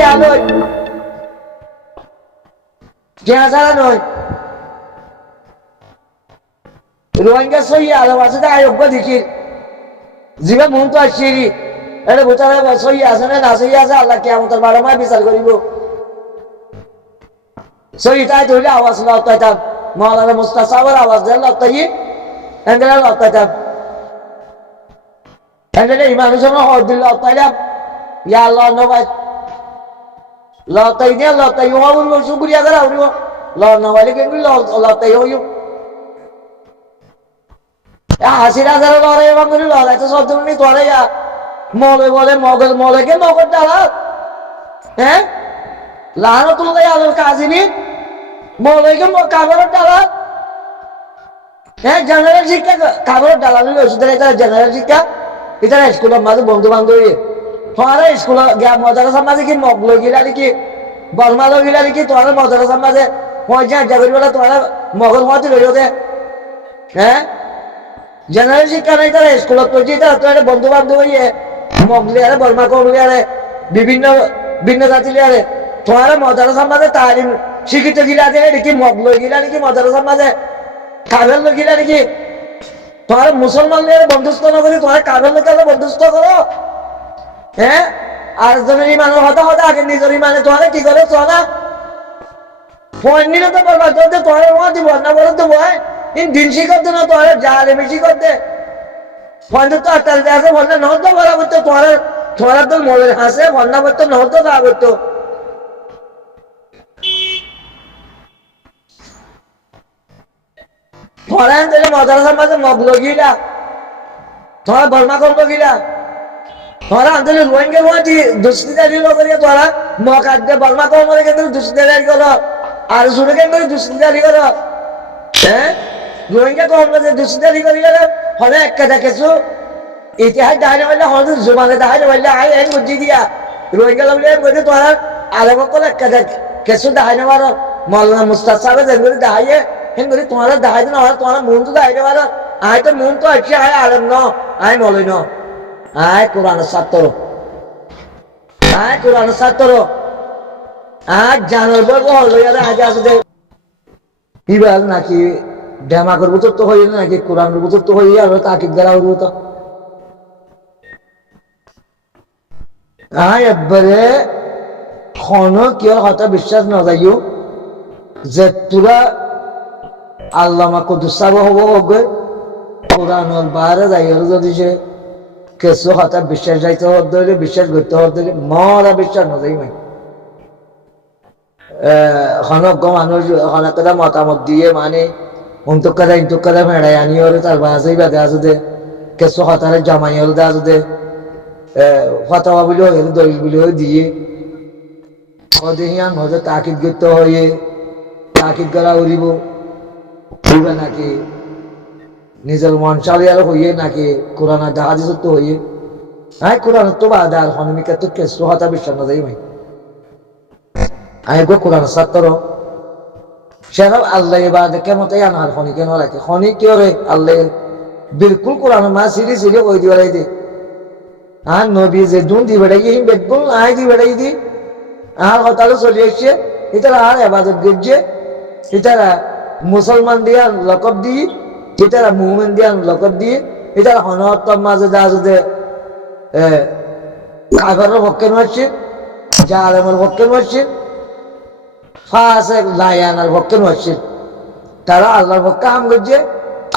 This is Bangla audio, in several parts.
টিয়া নয়, টিয়া ছাড়া নয়। রোহিঙ্গা সই আলো আছে আয়োগ্য দেখি জীবে মন তো আসছি এটা বোঝার সই আছে না সই আছে আল্লাহ কে আমাদের বারো মাস বিচার করিব। সই তাই ধরলে আওয়াজ লতাইতাম মৌলানা মুস্তাসাবের আওয়াজ দেন লতাই এন্ডেলা লতাইতাম এন্ডেলে ইমামের জন্য হর দিল লতাইলাম ইয়া আল্লাহ নবাই লতাই নিয়ে লতাই হওয়া শুক্রিয়া করা উড়িব ল নবাইলে কিন্তু লতাই হইব হাসির হাজারে লড়াই এবং করে লড়াই তো সব ধরনের তোরে মলে বলে মগজ মলেকে মগজ ডালা হ্যাঁ লানো তুলে আলোর কাজিনি মলেকে কাগরের ডালা হ্যাঁ জেনারেল শিক্ষা কাগরের ডালা নিলে ওষুধের এটা জেনারেল শিক্ষা এটা স্কুলের মাঝে বন্ধু বান্ধবী তোমার স্কুল মজার মাঝে কি মগলো গিলা নাকি বর্মালো গিলা নাকি তোমার মজার মাঝে পয়সা জাগরি বলে তোমার মগজ মতে রইল হ্যাঁ জেনারেল শিক্ষা নাই তারা স্কুলত পড়ছি তারা বন্ধু বান্ধব মগলি আরে বর্মা কমলি আরে বিভিন্ন ভিন্ন জাতি আরে তোমার মজার সমাজে তারিম শিক্ষিত গিলা আছে নাকি মগল গিলা নাকি মজার সমাজে কাবেল গিলা নাকি তোমার মুসলমানদের বন্ধুস্থ না করি তোমার কাবেল লোকের বন্ধুস্থ করো হ্যাঁ আর জনের ইমানের হতা হতা আগে নিজের ইমানে তোমার কি করে চলা ফোন নিলে তো বরবাদ করতে তোমার দিব না বলে তো ভয় দিন শিখর না তো জালে বেশি করতে ফোনটা তো আটটাল আছে ফোনটা নহতো বলা করতো তোমার তো মনে হাসে ফোনটা করতো নহতো তা করতো তোমার আনতে মজার মাঝে মগলো গিলা তোমার বর্মা করলো গিলা তোমার আনতে রোহিঙ্গা হওয়াছি দুষ্কৃতারি করিয়া তোরা মগ আজকে বর্মা কর্মরে কিন্তু দুষ্কৃতারি করো আর শুনে কেন দুষ্কৃতারি করো হ্যাঁ রোহিঙ্গা কমলে দুষ্কৃতারি করি গেলে হলে এক কথা কিছু ইতিহাস দেখাতে পারলে হলে জুমানে দেখাতে পারলে আই এই বুদ্ধি দিয়া রোহিঙ্গা লাগলে বলতে তোরা আরব করে এক কথা কিছু দেখাতে পারো মৌলানা মুস্তাদ সাহেব যেগুলি দেখাইয়ে সেগুলি তোমার দেখাইতে না হলে তোমার মন তো দেখাইতে পারো আয় তো মন তো আসছে আয় আলম ন আয় মলই ন আয় কোরআনের ছাত্র আয় কোরআনের ছাত্র আজ জানার বলবো হল আজ আসতে ইবার নাকি ডেমা করবো তো হইল নাকি কোরআন বুঝর তো হইয়া আর তাকিদ গেলা হইব তো আয় একবারে খন কেউ হয়তো বিশ্বাস না যাইও যে তোরা আল্লামা কুদুসাব হব হোক কোরআন বাইরে যাই যদি সে কিছু হয়তো বিশ্বাস যাইতে হলে বিশ্বাস করতে হলে মরা বিশ্বাস না যাই মাই হনজ্ঞ মানুষ হনকদা মতামত দিয়ে মানে অন্তকাদা ইন্তকাদা ভেড়াই আনি হলে তার বাসেই বাদে আসুদে কিছু হতারে জামাই হলে দে আসুদে ফতোয়া বলে হয়ে দলিল বলে হয়ে দিয়ে অদেহিয়ান হয়তো তাকিদ করতে হয়ে তাকিদ করা উড়িব উড়বে নাকি নিজের মন চালিয়ার হইয়ে নাকি কোরআন জাহাজি সত্য হইয়ে হ্যাঁ কোরআন তো বাদে আর হনমিকা তো কিছু হতা বিশ্বাস না যাই মাই আমি কোরআন ছাত্র সেসব আল্লাহ বাদে কেমতে আনার খনি কেন রাখে খনি কেউ রে আল্লাহ বিলকুল কোরআন মা সিরি সিরি ওই দি বেড়াই দে আর নবী যে দুন দি বেড়াই বিলকুল আয় দি বেড়াই দি আর হতালো চলে এসছে এটারা আর আবাদত গিয়ে এটারা মুসলমান দিয়া লকব দিয়ে এটারা মুহমেন দিয়া লকব দিয়ে এটারা হনহত্তর মাঝে যা যদি কাগরের পক্ষে মারছে জালেমের পক্ষে মারছে ফাঁসে লাইয়ানার পক্ষে মারছে তারা আল্লাহর পক্ষে হাম করছে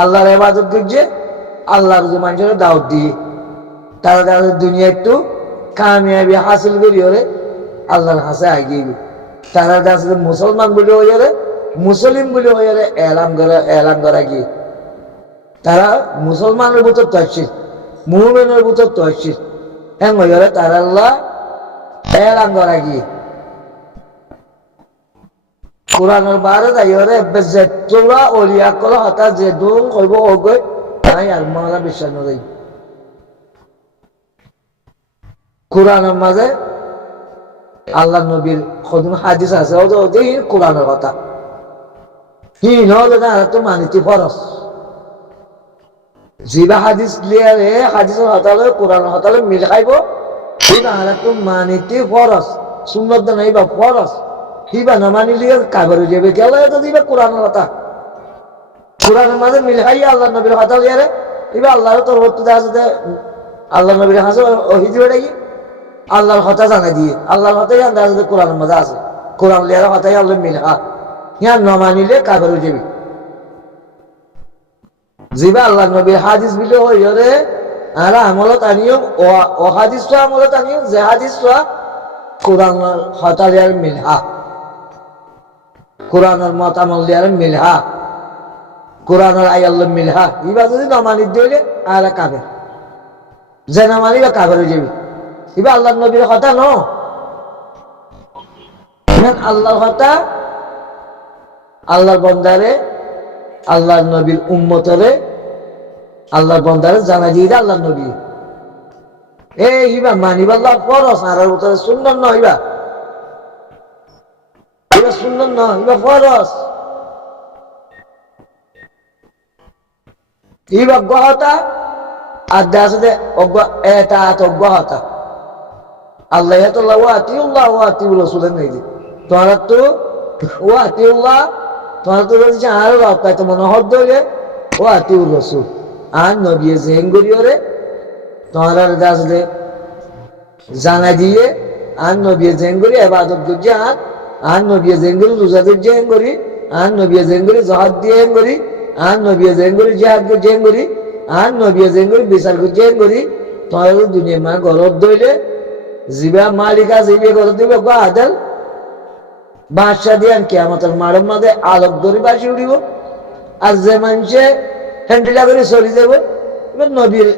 আল্লাহর ইবাদত করছে আল্লাহর যে মানুষের দাওয়াত দিয়ে তারা তাদের দুনিয়া একটু কামিয়াবি হাসিল করি ওরে আল্লাহর হাসে আগিয়ে গেল তারা আসলে মুসলমান বলে হয়ে যাবে মুসলিম বলে হয়ে যাবে এলান করা গিয়ে তারা মুসলমানের ভিতর তো আসছে মুমিনের ভিতর তো আসছে হ্যাঁ হয়ে যাবে তারা আল্লাহ এলান করা গিয়ে কোরআনের বারে যাই ওরে যে তোরা অলিয়া করা হঠাৎ যে দূর হইব ওগৈ তাই আর মারা বিশ্বাস নয় কোরআনের মাঝে আল্লাহ নবীর কদিন হাদিস আছে ওদের কোরআনের কথা হীন হলে না তো মানিতে ফরস জিবা হাদিস লিয়ারে হাদিসের হতালে কোরআনের হতালে মিল খাইব না তো মানিতে ফরস সুন্নত না ইবা ফরজ ইবা না মানিলে কাগরে যাবে কেলা তো দিবে কোরআনের কথা কোরআনের মাঝে মিলহাই আল্লাহ নবীর কথা লিয়ারে ইবা আল্লাহর তোর হতে আছে আল্লাহ নবীর হাসে ওহি দিবে নাকি আল্লাহর কথা জানা দিয়ে আল্লাহর কথাই জানতে আছে কোরআনের মাঝে আছে কোরআন লিয়ার কথাই আল্লাহ মিলহা ইয়া না মানিলে কাগরে যাবে জিবা আল্লাহ নবীর হাদিস বিলে হইরে আর আমলত আনিও ও হাদিস তো আমলত আনিও যে হাদিস তো কোরআনের কথা লিয়ার মিলহা কোরআনের মত আমল লিয়ার মিলহা কোরআনের আয়াল্লাহ মিলহা ইবা যদি না মানি দিলে আর কাবে যে না মানিবা কাগরে যাবে ইবা আল্লাহ নবীর কথা ন আল্লাহর কথা আল্লাহর বন্দারে আল্লাহর নবীর উম্মতরে আল্লাহর বন্দারে জানা দিয়ে আল্লাহ নবী এই ইবা মানিবা আল্লাহ ফরজ আর উত্তরে সুন্নাত নয় ইবা ইবা সুন্নাত নয় ইবা ফরজ ইবা গহতা আর দাসে এটা গহতা আল্লাহ তাআলা ওয়া আতিউল্লাহ ওয়া আতিউর রাসূলের নাই দি তোরা তো ওয়া আতিউল্লাহ তোরা তো বলছিস আর রাস্তায় তো মনোহর ধরে ও আতিউর রাসূল আর নবী জেঙ্গুরিয়রে তোরা দাসে জানা দিয়ে আর নবী জেঙ্গুরি ইবাদত করছে আর নবী জেঙ্গুরি রোজা করছে জেঙ্গুরি আর নবী জেঙ্গুরি জিহাদ দিয়ে জেঙ্গুরি আর নবী জেঙ্গুরি জিহাদ করছে জেঙ্গুরি আর নবী জেঙ্গুরি বিচার করছে জেঙ্গুরি তোরা দুনিয়া মা গরব দইলে জিবা মালিকা জিবে করে দিবে গো আদল বাদশা দিয়ান কিয়ামতের মারম মাঝে আলোক ধরে বাসি উঠিব আর যে মানুষে হ্যান্ডেলা করে চলে যাবে এবার নবীর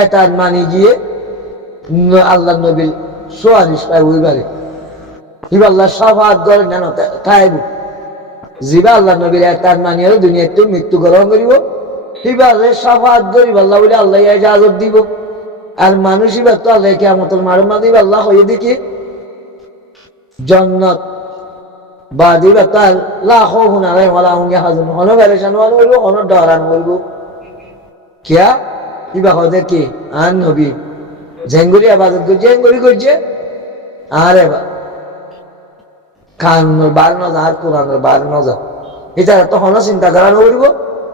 এটার মানি গিয়ে আল্লাহ নবীর সোয়ারিশ পাই ওইবারে ইবা আল্লাহ সাফাত করে নেন খাইব জিবা আল্লাহ নবীর এটার মানি হলে দুনিয়াতে মৃত্যু গ্রহণ করিব এবারে সাফাত করিব আল্লাহ বলে আল্লাহ ইজাজত দিব আর মানুষ এবার তো আল্লাহ কিয়ামতের মারম মাঝে আল্লাহ হয়ে দেখি জান্নাত বা দিবা তার লাখো হুনারে ওয়ালা হুঙ্গে হাজুন হনো পেরেশান ওয়ান হইব হনো ডরান হইব কিয়া ইবা হদে কি আন নবী জেঙ্গুরি আবাদত করছে জেঙ্গুরি করছে আর এবার কান্নর বার নজা আর কোরআনের বার নজা এটা তো হনো চিন্তা করানো করিব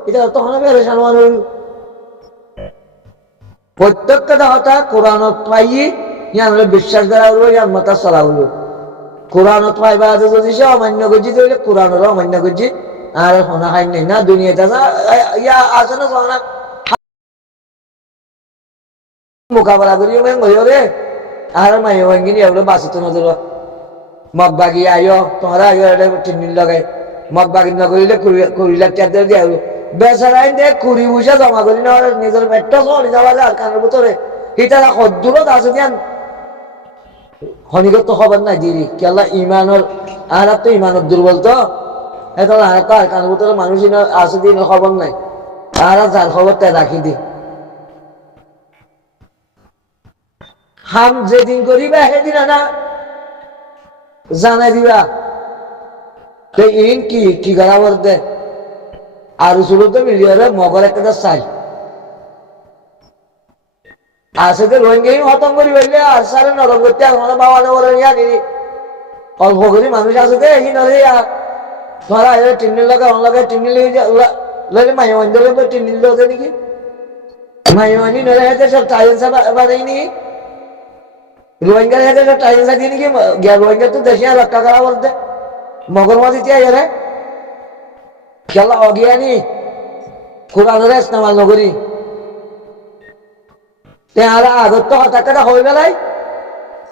এটা তো হনো পেরেশান ওয়ান হইব প্রত্যেকটা কথা কোরআনত পাইয়ে ইয়ান বিশ্বাস করা হইব ইয়ান মাথা চলা হইব কোরআনত পাইবা আছে যদি সে অমান্য করছি তাহলে কোরআনের অমান্য করছি আর শোনা খাই নাই না দুনিয়াতে ইয়া আছে না শোনা মোকাবেলা করি রে আর মাই ভাঙ্গিনি এগুলো বাঁচিত নজর মগ বাগি আইও তোমরা আইও এটা টিন্ডিল লগাই মগ বাগি নকরিলে 20 লাখ টাকা দিয়ে আইব বেচারাই দে 20 পয়সা জমা করি না নিজের পেটটা চলি যাওয়া যায় আর কানের ভিতরে হিটারা সদ্দূরত আছে দিয়ান খনিগত খবর নাই দিদি কেলা ইমানের আর তো ইমানের দুর্বল তো এটা আর কানের ভিতরে মানুষ আছে দিন খবর নাই আর যার খবরটা রাখি দি হাম যেদিন করিবা সেদিন না জানাই দিবা ইন কি করা বলতে আর শুরুতে মিলিয়ে মগর একটা চাই আসে রোহিঙ্গা খতম করি বললে আর সারে নরম করতে আমার বাবা বলে অল্প করি মানুষ আছে দে এই নয় ধরা টিন্নির লগা অন লগাই টিন্নি লইলে মাইমানি দিলে টিন্নির লোকে নাকি মাইমানি নলে হেতে সব টাইলসা বানাইনি রোহিঙ্গার হেতে সব টাইলসা দিয়ে নাকি রোহিঙ্গা তো দেশে রক্ষা করা বলতে মগর মাঝি তিয়া গেলে খেলা অজ্ঞানী কোরআনের ইস্তেমাল নগরী আর আগত তো হঠাৎ হয়ে গেলাই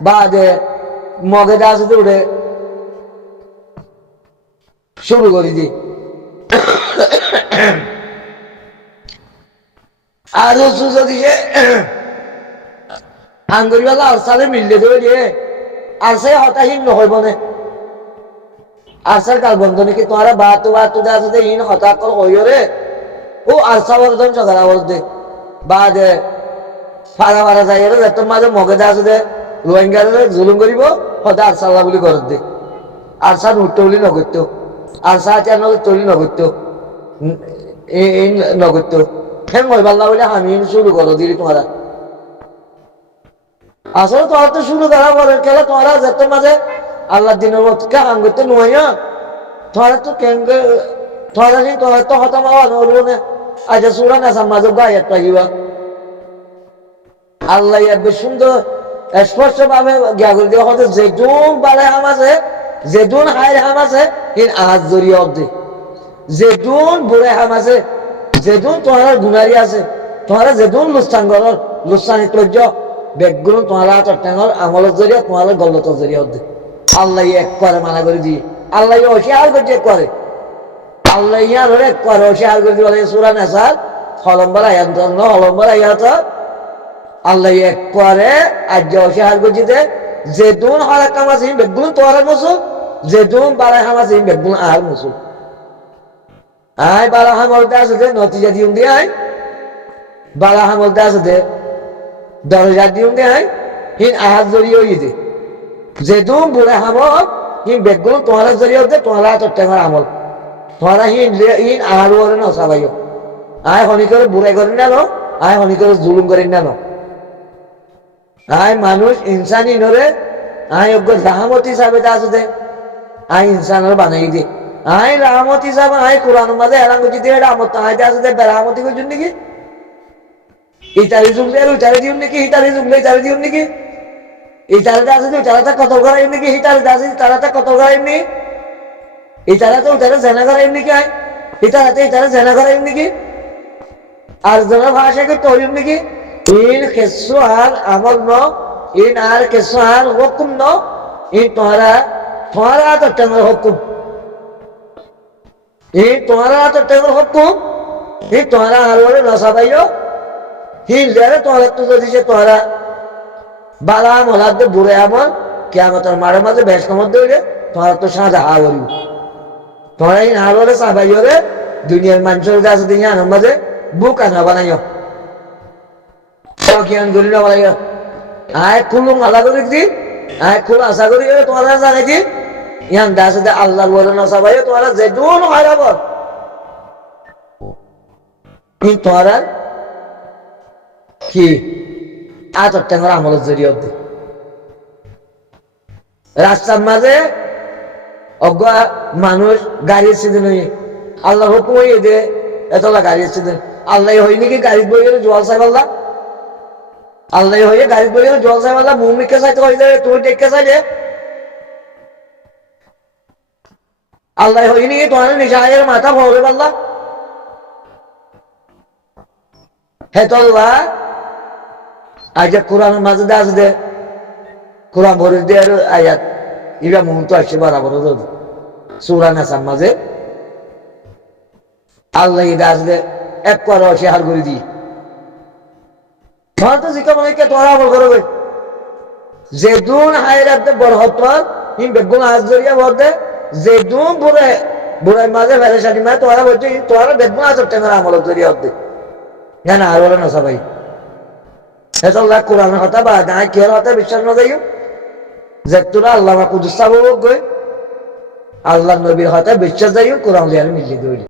বা যে মগে দা আছে উঠে শুরু করি দি আর যদি আন্দোলন আর সালে মিললে দেবে দিয়ে আর সে হতাহীন নহইব না আর সার কাল বন্ধ নাকি তোমার বাতো আছে ইন হঠাৎ হইও রে ও আর সাবধান চলা বলতে বা যে ফাড়া ফাড়া যাই তোর মাঝে মগে দা আছে রোহিঙ্গার জুলুম করিব হতে আরসাল্লাহ বলে ঘর দে আরসা নুট্ট বলে নগত্য আরসা চার নগত্য বলে নগত্য এই নগত্য ফেন মহিবাল্লাহ বলে আমি শুরু করো দিলি তোমারা আসলে তোরা তো শুরু করা বলে খেলা তোরা যেতে মাঝে আল্লাহ দিনের মতকে হাম করতে নয় তোরা তো কেঙ্গে তোরা তো হতাম হওয়া নড়বো না আজ সুরা না মাঝে গায়ে একটা গিবা আল্লাহ বেশ সুন্দর স্পষ্ট ভাবে জ্ঞা করে দেওয়া হতে যেদুন বালে হাম আছে যেদুন হায়ের হাম আছে ইন আজ জড়িয়ে অব্দি যেদুন বুড়ে হাম আছে যেদুন তোমার গুনারি আছে তোমার যেদুন লুস্তান গরর লুস্তানি তৈর্য বেগগুলো তোমার চট্টাঙ্গর আমলের জড়িয়ে তোমার গল্লতর জড়িয়ে অব্দি আল্লাহ এক করে মানা করে দিয়ে আল্লাহ অস্বীকার করছে এক করে আল্লাহ ইয়ার হলে এক করে অস্বীকার করে দিয়ে বলে সুরা নেশার হলম্বর আয়াত হলম্বর আয়াত আল্লাহ এক করে আজ অস্বীকার করছে যে দুন হলে কাম আছে বেগুন তোয়ার মুসু যে দুন বারাই হাম আছে বেগুন আর মুসু আয় বালা হামলতে আছে দে নতিজা দিউন দিয়ে আয় বালা হামলতে আছে দে দরজা দিউন দিয়ে আয় হিন আহাত জড়িয়ে হয়ে দে যে দুন বুড়ে হামল হিন বেগুন তোমার জড়িয়ে দে তোমার চট্টাঙ্গর আমল তোমার হিন আহার ওরে না সবাইও আয় হনি করে বুড়াই করেন না নো আয় হনি করে জুলুম করেন না নো আয় মানুষ ইনসানি নরে আয় অজ্ঞ রাহমত হিসাবে আছে দে আয় ইনসানের বানাই দে আয় রাহমত হিসাবে আয় কোরআন মাঝে এলাম করছি দে রাহমত আয় আছে দে বেরাহমতি করছেন নাকি ইতারি জুমলে আর ইতারি দিউন নাকি ইতারি জুমলে ইতারি দিউন নাকি ইতারিতে আছে তো ইতারাটা কত করাই নাকি ইতারিতে আছে ইতারাটা কত করাই নি ইতারা তো ইতারা জেনা করাই নাকি আয় ইতারাতে ইতারা জেনা করাই নাকি আর জনের ভাষাকে তৈরি নাকি ইন কেসু আর আমল ন ইন আর কেসু আর হুকুম ন ইন তোমারা তো টেঙ্গর হুকুম ইন তোমারা তো টেঙ্গর হুকুম ইন তোমারা আর বলে নসাবাইও হিল দেরে তোমারা তো যদি সে তোমারা বালা মলাদ বুড়ে আমল কিয়ামতের মারে মাঝে বেশ কমত দইলে তোমারা তো সাজা হাওরি তোমারা ইন আর বলে সাবাইও রে দুনিয়ার মানুষের কাছে দিয়ে আনন্দ মাঝে বুক আনা বানাইও কিয়ান করি না বলাই আয় খুলুম আল্লাহ করে দি আয় খুল আশা করি তোমরা জানাই দি ইয়ান দাসে দে আল্লাহ বলে না সবাই তোমরা যে দুন হারাবর কি তোমরা কি আতর টেঙ্গর আমলের জড়িয়ে দে রাস্তার মাঝে অজ্ঞ মানুষ গাড়ি সিদিন হয়ে আল্লাহ হুকুম হয়ে দে এতলা গাড়ি সিদিন আল্লাহ হই নাকি গাড়ি বই গেলে জল সাহেব আল্লাহ হয়ে গাড়ি বই গেলে জল সাহেব আল্লাহ মুমিকে চাইতে হয়ে যাবে তুমি টেককে চাইলে আল্লাহ হই নাকি তোমার নিশাহের মাথা ভরে পাল্লা হে তল্লা আজ কোরআনের মাঝে আছে দে কোরআন ভরে দে আর আয়াত ইবা মুহূর্ত আসছে বরাবর সুরা নাসার মাঝে আল্লাহ ইদা আসবে এক করে শেয়ার করে দিই তোমার তো শিক্ষা মনে তোরা আমল করবে যে দুন হায়রাতে বড় হতর হিম বেগুন হাত জড়িয়ে বলতে যে দুন বুড়ে বুড়াই মাঝে ফেরেশানি মাঝে তোরা বলছে তোরা বেগুন হাত টেঙ্গার আমল জড়িয়ে হতে জানা আর বলে না সবাই এটা আল্লাহ কোরআনের কথা বা না কি কথা বিশ্বাস না যাইও যে তোরা আল্লাহ কুদুস সাবক গই আল্লাহ নবীর কথা বিশ্বাস যাইও কোরআন লিয়ার মিলিয়ে দইলি